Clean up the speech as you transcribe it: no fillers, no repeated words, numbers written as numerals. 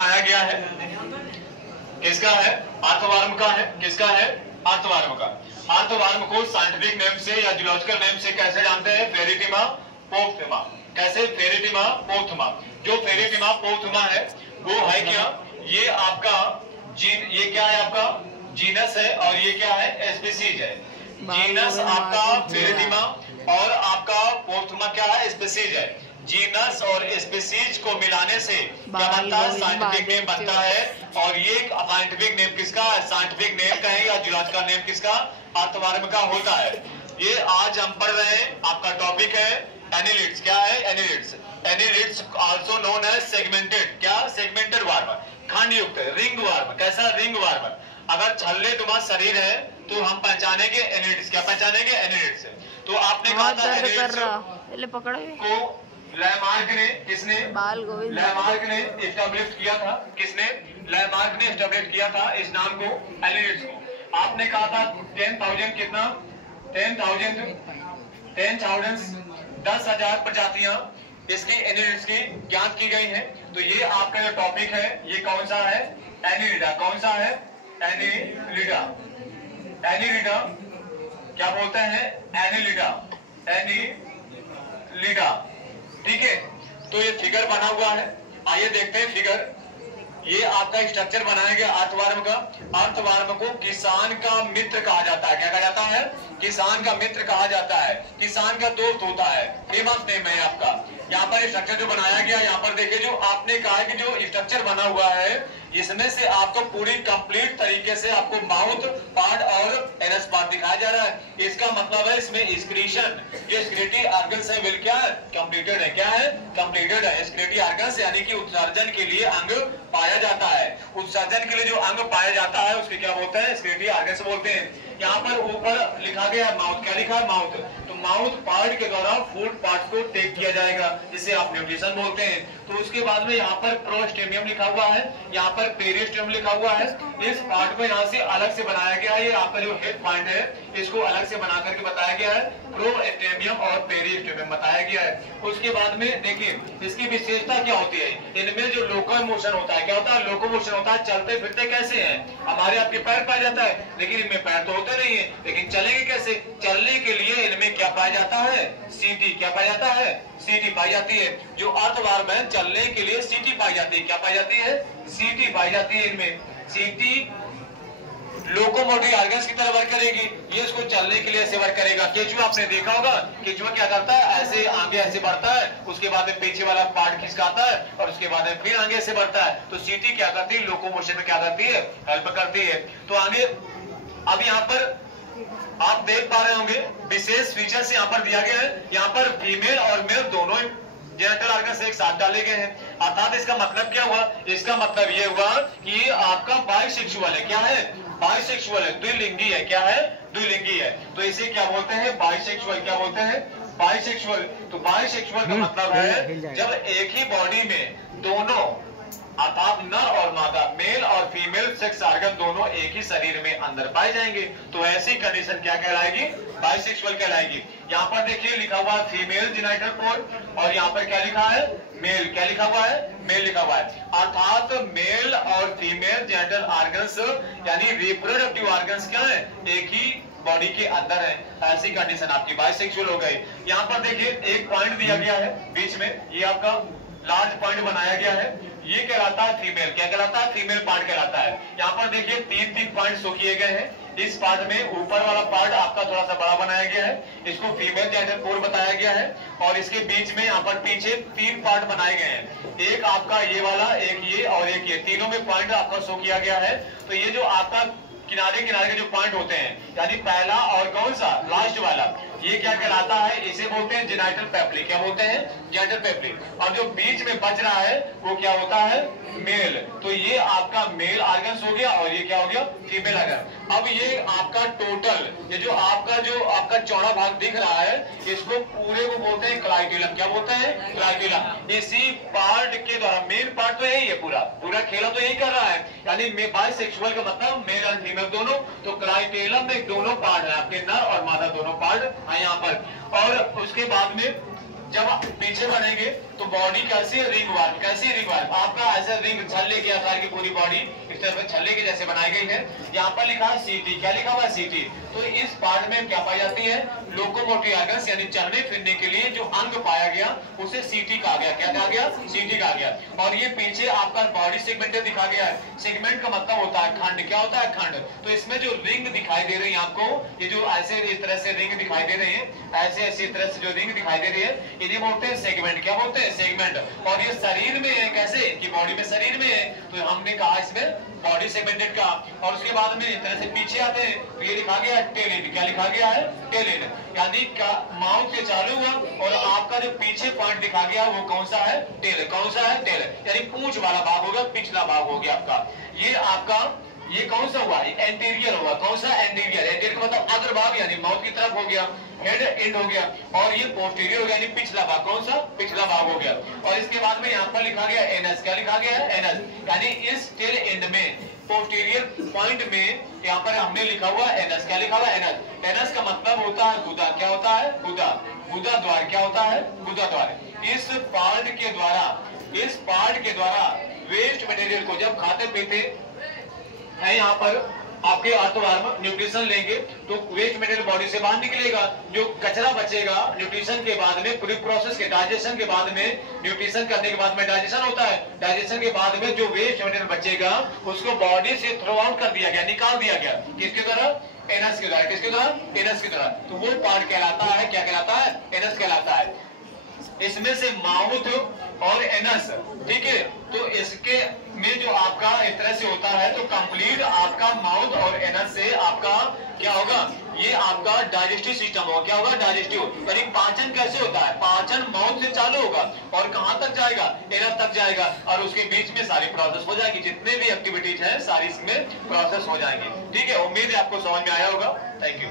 आया गया है, किसका है? अर्थवर्म का है। किसका है? अर्थवर्म का। अर्थवर्म को साइंटिफिक नेम से या जूलॉजिकल नेम से कैसे जानते हैं? फेरिटिमा पोर्थमा। कैसे? फेरिटिमा पोर्थमा। जो फेरिटिमा पोर्थमा है वो है क्या? ये आपका ये क्या है? आपका जीनस है और ये क्या है? स्पीसीज है। जीनस आपका फेरिटिमा और आपका पोर्थमा क्या है? स्पीसीज है। जीनस और स्पीसीज को मिलाने से क्या बनता है? साइंटिफिक नेम बनता है। और ये साइंटिफिक नेम किसका है? साइंटिफिक नेम का है या जूलॉजिकल नेम किसका? अर्थवर्म का होता है। ये आज हम पढ़ रहे हैं, आपका टॉपिक है एनिलिड्स। क्या है? Annelids. Annelids also known as segmented. क्या? सेगमेंटेड वर्म, खंड युक्त रिंग वर्म। कैसा? Ring worm. अगर छल्ले तुम्हारा शरीर है तो हम पहचानेंगे एनिलिड्स। क्या पहचानेंगे? एनिलिड्स। तो आपने कहा था एनिलिड्स को लैमार्क ने, किसने? लैमार्क ने एस्टैब्लिश किया था। किसने? लैमार्क ने एस्टैब्लिश किया था इस नाम को, एनिलिड्स को। आपने कहा था 10,000 कितना? 10,000 प्रजातियां इसकी एनिलिड्स की ज्ञात की गई हैं। तो ये आपका जो टॉपिक है ये कौन सा है? एनिलिडा। कौन सा है? एनिलिडा। एनिलिडा क्या बोलते हैं? एनिलिडा। एनिलिडा। ठीक है। तो ये फिगर बना हुआ है, आइए देखते हैं फिगर। ये आपका स्ट्रक्चर बनाया गया अर्थवर्म का। अर्थवर्म को किसान का मित्र कहा जाता है। क्या कहा जाता है? किसान का मित्र कहा जाता है। किसान का दोस्त होता है। फेमस नेम है आपका। यहाँ पर स्ट्रक्चर जो बनाया गया, यहाँ पर देखिए, जो आपने कहा कि जो स्ट्रक्चर बना हुआ है इसमें से आपको पूरी कंप्लीट तरीके से आपको माउथ पार्ट और एनस पार्ट दिखाया जा रहा है। इसका मतलब है इसमें स्क्रीशन, ये स्क्रीटी ऑर्गन्स है, बिल क्या है? कंप्लीटेड है। क्या है? कंप्लीटेड है। स्क्रीटी ऑर्गन्स यानी कि उत्सर्जन के लिए अंग पाया जाता है। उत्सर्जन के लिए जो अंग पाया जाता है उसके क्या बोलते हैं? स्क्रीटी ऑर्गन्स बोलते हैं। यहाँ पर ऊपर लिखा गया माउथ। क्या लिखा है? माउथ। तो माउथ पार्ट के द्वारा फूड पार्ट को टेक किया जाएगा, जिसे आप न्यूट्रिशन बोलते हैं। तो उसके बाद में यहाँ पर प्रोस्टेमियम लिखा हुआ है, यहाँ पर पेरिस्टेमियम लिखा हुआ है। इस पार्ट को यहाँ से अलग से बनाया गया है। ये आपका जो हेड पॉइंट है इसको अलग से बना करके बताया गया है। प्रोस्टेमियम और पेरिस्टेमियम बताया गया है। उसके बाद में देखिए इसकी विशेषता क्या होती है। इनमें जो लोकोमोशन होता है, क्या होता है? लोकोमोशन होता है। चलते फिरते कैसे हैं? हमारे आपके पैर पाया जाता है, लेकिन इनमें पैर तो होते नहीं है, लेकिन चलेंगे कैसे? चलने के लिए इनमें क्या पाया जाता है? सीटी। क्या पाया जाता है? सीटी पाई जाती है। जो अर्थवर्म है चलने के लिए सीटी पाई जाती है। क्या पाई जाती है? सीटी पाई जाती है। इनमें सीटी लोकोमोटिव ऑर्गन्स की तरह वर्क करेगी। ये इसको चलने के लिए ऐसे वर्क करेगा। केचुआ आपने देखा होगा, केचुआ क्या करता है? ऐसे आगे ऐसे बढ़ता है, उसके बाद में पीछे वाला पार्ट खिसकाता है और उसके बाद में फिर आगे से बढ़ता है। तो सीटी क्या करती है? लोकोमोशन में क्या करती है? हेल्प करती है। तो आगे अब यहाँ पर आप देख पा रहे होंगे विशेष फीचर्स यहाँ पर दिया गया है। यहाँ पर फीमेल और मेल दोनों जेनिटल ऑर्गन्स एक साथ डाले गए हैं। अर्थात इसका मतलब क्या हुआ? इसका मतलब ये हुआ कि ये आपका बाइसेक्सुअल है। क्या है? बाइसेक्सुअल है, द्विलिंगी है। क्या है? द्विलिंगी है। तो इसे क्या बोलते हैं? बाइसेक्सुअल। क्या बोलते हैं? बाइसेक्सुअल। तो बाइसेक्सुअल का मतलब है जब एक ही बॉडी में दोनों अर्थात नर और मादा, मेल और फीमेल सेक्स ऑर्गन दोनों एक ही शरीर में अंदर पाए जाएंगे, तो ऐसी कंडीशन क्या कहलाएगी? बाइसेक्सुअल कहलाएगी। यहाँ पर देखिए लिखा हुआ है फीमेल जेनिटल पोर्ट और यहाँ पर क्या लिखा है? मेल। क्या लिखा हुआ है? मेल लिखा हुआ है। अर्थात मेल और फीमेल जेनिटल ऑर्गन्स यानी रिप्रोडक्टिव ऑर्गन्स क्या है? एक ही बॉडी के अंदर है। ऐसी कंडीशन आपकी बाइसेक्सुअल हो गई। यहाँ पर देखिए एक पॉइंट दिया गया है बीच में, ये आपका लार्ज पॉइंट बनाया गया है। ये कहलाता है फीमेल। क्या कहलाता है? फीमेल पार्ट कहलाता है। यहाँ पर देखिए 3 पॉइंट शो किए गए हैं। इस पार्ट में ऊपर वाला पार्ट आपका थोड़ा सा बड़ा बनाया गया है, इसको फीमेल जेनिटल पोर्ट बताया गया है। और इसके बीच में यहाँ पर पीछे 3 पार्ट बनाए गए हैं। एक आपका ये वाला, एक ये और एक ये, तीनों में पॉइंट आपका शो किया गया है। तो ये जो आपका किनारे किनारे के जो पॉइंट होते हैं यानी पहला और कौन सा? लास्ट वाला, ये क्या कहलाता है? इसे बोलते हैं जेनिटल पेप्ली। क्या बोलते हैं? जेनिटल पेप्ली। और जो बीच में बच रहा है वो क्या होता है? मेल। तो ये आपका मेल ऑर्गन्स हो गया और ये क्या हो गया? Female organ. अब ये आपका टोटल, ये जो आपका चौड़ा भाग दिख रहा है इसको पूरे को बोलते हैं क्लाइटेलम। क्या बोलते हैं? क्लाइटेलम। इसी पार्ट के द्वारा, मेन पार्ट तो यही है, पूरा खेला तो यही कर रहा है। यानी बाइसेक्सुअल का मतलब मेल एंड फीमेल दोनों। तो क्लाइटेलम में दोनों पार्ट है आपके, नर और मादा दोनों पार्ट है यहाँ पर। और उसके बाद में जब पीछे बढ़ेंगे तो बॉडी कैसी है, रिंग वार्म। कैसी रिंग वार्म? आपका ऐसे रिंग छल्ले के आकार की पूरी बॉडी इस तरह से छल्ले के जैसे बनाई गई है। यहाँ पर लिखा है सीटी। क्या लिखा हुआ है? सीटी। तो इस पार्ट में क्या पाई जाती है? लोकोमोटिव ऑर्गन्स, यानी चलने फिरने के लिए जो अंग पाया गया उसे सीटी कहा गया। क्या कहा गया? सीटी कहा गया। और ये पीछे आपका बॉडी सेगमेंट दिखा गया है। सेगमेंट का मतलब होता है खंड। क्या होता है? खंड। तो इसमें जो रिंग दिखाई दे रही है आपको, ये जो ऐसे इस तरह से रिंग दिखाई दे रही है, ऐसे ऐसी तरह से जो रिंग दिखाई दे रही है, इन्हें बोलते हैं सेगमेंट। क्या बोलते हैं? सेगमेंट। और ये शरीर में है। कैसे? कि बॉडी में, शरीर में है। तो हमने कहा इसमें बॉडी सेगमेंटेड का। और उसके बाद में इस तरह से पीछे आते हैं तो ये लिखा गया है टेल एंड। क्या लिखा गया है? Tell and. यानी माउथ से चालू हुआ और आपका जो पीछे पॉइंट दिखा गया वो कौन सा है? टेल। कौन सा है? टेल। यानी पूंछ वाला भाग होगा, पिछला भाग हो गया आपका। ये आपका ये कौन सा हुआ? एंटीरियर हुआ। कौन सा? एंटीरियर। एंटीरियर का मतलब अग्र भाग, यानी माउथ की तरफ हो गया, हेड एंड हो गया। और ये पोस्टीरियर हो गया, यानी पिछला भाग। कौन सा? पिछला भाग हो गया। और इसके बाद में यहाँ पर लिखा गया एनस। क्या लिखा गया है? एनस। यानी इस टेल एंड में, पोस्टीरियर पॉइंट में यहाँ पर हमने लिखा हुआ एनस। क्या लिखा हुआ? एनस। एनस का मतलब होता है गुदा। क्या होता है? गुदा। गुदा द्वार। क्या होता है? गुदा द्वार। इस पार्ट के द्वारा वेस्ट मटेरियल को जब खाते पीते है, यहाँ पर आपके अर्थवार्म न्यूट्रिशन लेंगे तो वेस्ट मटेरियल बॉडी से बाहर निकलेगा। जो कचरा बचेगा न्यूट्रिशन के बाद में, पूरी प्रोसेस के डाइजेशन के बाद में, न्यूट्रिशन करने के बाद में डाइजेशन होता है। डाइजेशन के बाद में जो वेस्ट मटेरियल बचेगा उसको बॉडी से थ्रो आउट कर दिया गया, निकाल दिया गया। किसके द्वारा? एनस के द्वारा। किसके द्वारा? एनस के द्वारा। तो वो पार्ट कहलाता है, क्या कहलाता है? एनस कहलाता है। इसमें से माउथ और एनस, ठीक है। तो इसके में जो आपका इस तरह से होता है तो कंप्लीट आपका माउथ और एनस से आपका क्या होगा? ये आपका डाइजेस्टिव सिस्टम होगा। क्या होगा? डाइजेस्टिव। यानी पाचन कैसे होता है? पाचन माउथ से चालू होगा और कहां तक जाएगा? एनस तक जाएगा। और उसके बीच में सारी प्रोसेस हो जाएगी, जितने भी एक्टिविटीज है सारी इसमें प्रोसेस हो जाएंगी। ठीक है, उम्मीद है आपको समझ में आया होगा। Thank you.